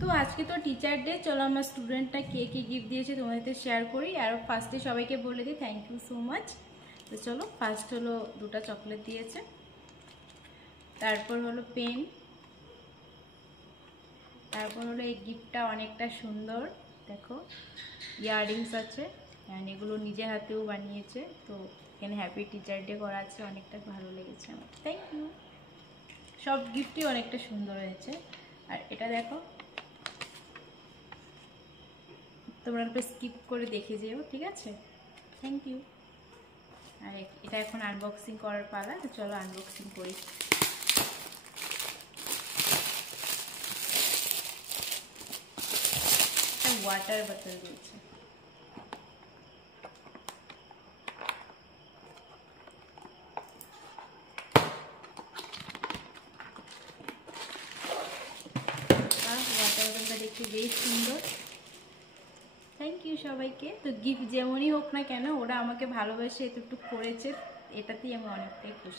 তো আজকে তো টিচার ডে, চলো আমার স্টুডেন্টটা কে কি গিফট দিয়েছে তোমাদের শেয়ার করি। আর ফার্স্টে সবাইকে বলে দিই থ্যাংক ইউ সো মাচ। তো চলো, ফার্স্ট হলো দুটো চকলেট দিয়েছে, তারপর হলো পেন, তারপর হলো এই গিফটটা অনেকটা সুন্দর, দেখো ইয়াররিংস আছে, অ্যান্ড এগুলো নিজের হাতেও বানিয়েছে। তো এখানে হ্যাপি টিচার ডে করা আছে, অনেকটা ভালো লেগেছে আমার, থ্যাংক ইউ। সব গিফটই অনেকটা সুন্দর হয়েছে। আর এটা দেখো, তোমরা একটু স্কিপ করে দেখে যেও, ঠিক আছে? Thank you. আর এটা এখন আনবক্সিং করার পালা, তো চলো আনবক্সিং করি। একটা ওয়াটার বোতল দিয়েছে, ওয়াটার বোতলটা দেখতে বেশ সুন্দর। থ্যাংক ইউ সবাইকে। তো গিফট যেমনই হোক না কেন, ওরা আমাকে ভালোবেসে এতটুকু করেছে, এটাতেই আমি অনেকটাই খুশি।